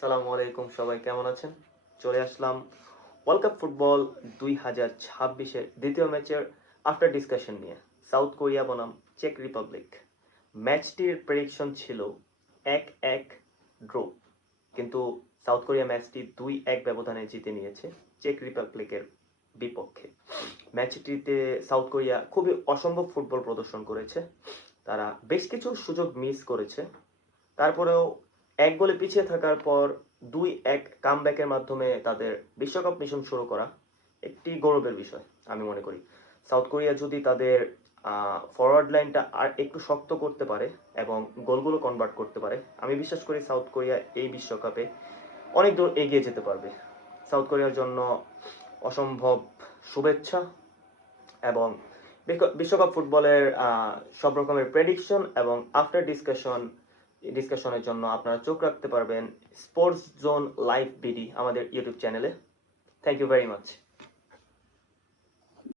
সালামু আলাইকুম, সবাই কেমন আছেন? চলে আসলাম ওয়ার্ল্ড কাপ ফুটবল 2026-এর দ্বিতীয় ম্যাচের আফটার ডিসকাশন নিয়ে। সাউথ কোরিয়া বনাম চেক রিপাবলিক। ম্যাচটির প্রেডিকশন ছিল 1-1 ড্র, কিন্তু সাউথ কোরিয়া ম্যাচটি 2-1 ব্যবধানে জিতে নিয়েছে চেক রিপাবলিকের বিপক্ষে। ম্যাচটিতে সাউথ কোরিয়া খুবই অসম্ভব ফুটবল প্রদর্শন করেছে। তারা বেশ কিছু সুযোগ মিস করেছে, তারপরেও এক গোলে পিছিয়ে থাকার পর 2-1 কামব্যাকের মাধ্যমে তাদের বিশ্বকাপ মিশন শুরু করা একটি গৌরবের বিষয় আমি মনে করি। সাউথ কোরিয়া যদি তাদের ফরওয়ার্ড লাইনটা আর একটু শক্ত করতে পারে এবং গোলগুলো কনভার্ট করতে পারে, আমি বিশ্বাস করি সাউথ কোরিয়া এই বিশ্বকাপে অনেক দূর এগিয়ে যেতে পারবে। সাউথ কোরিয়ার জন্য অসম্ভব শুভেচ্ছা এবং বিশ্বকাপ ফুটবলের সব রকমের প্রেডিকশন এবং আফটার ডিসকাশনের জন্য আপনারা চোখ রাখতে পারবেন স্পোর্টস জোন লাইভ বিডি আমাদের ইউটিউব চ্যানেলে। Thank you very much.